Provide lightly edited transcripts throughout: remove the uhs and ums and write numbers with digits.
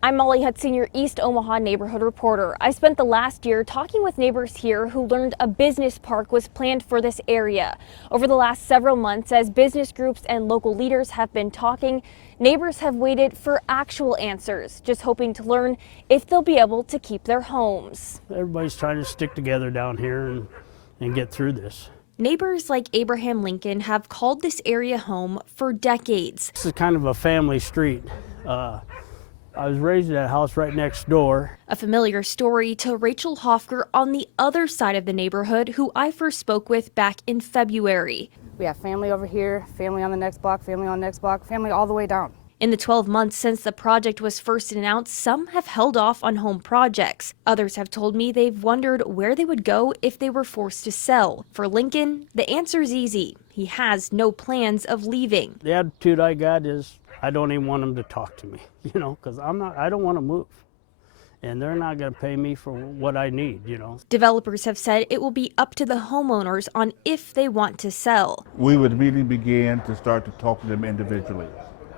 I'm Molly Hudson, your East Omaha neighborhood reporter. I spent the last year talking with neighbors here who learned a business park was planned for this area. Over the last several months, as business groups and local leaders have been talking, neighbors have waited for actual answers, just hoping to learn if they'll be able to keep their homes. Everybody's trying to stick together down here and get through this. Neighbors like Abraham Lincoln have called this area home for decades. This is kind of a family street. I was raised in that house right next door. A familiar story to Rachel Hofker on the other side of the neighborhood, who I first spoke with back in February. We have family over here, family on the next block, family on the next block, family all the way down. In the 12 months since the project was first announced, some have held off on home projects. Others have told me they've wondered where they would go if they were forced to sell. For Lincoln, the answer's easy. He has no plans of leaving. The attitude I got is I don't even want them to talk to me, because I don't want to move. And they're not going to pay me for what I need, Developers have said it will be up to the homeowners on if they want to sell. We would immediately begin to start to talk to them individually.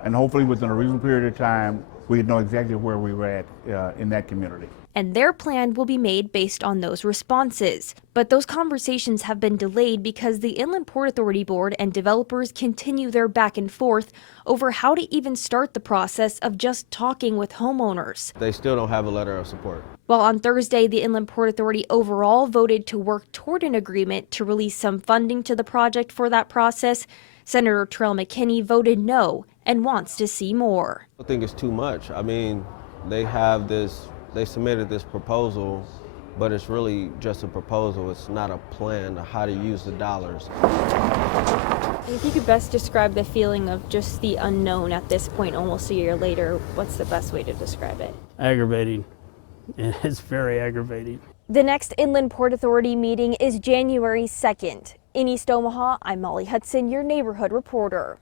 And hopefully within a reasonable period of time, we'd know exactly where we were at in that community. And their plan will be made based on those responses. But those conversations have been delayed because the Inland Port Authority Board and developers continue their back and forth over how to even start the process of just talking with homeowners. They still don't have a letter of support. While on Thursday, the Inland Port Authority overall voted to work toward an agreement to release some funding to the project for that process, Senator Terrell McKinney voted no and wants to see more. I think it's too much. I mean, they submitted this proposal, but it's really just a proposal. It's not a plan of how to use the dollars. If you could best describe the feeling of just the unknown at this point, almost a year later, what's the best way to describe it? Aggravating. It's very aggravating. The next Inland Port Authority meeting is January 2nd. In East Omaha, I'm Molly Hudson, your neighborhood reporter.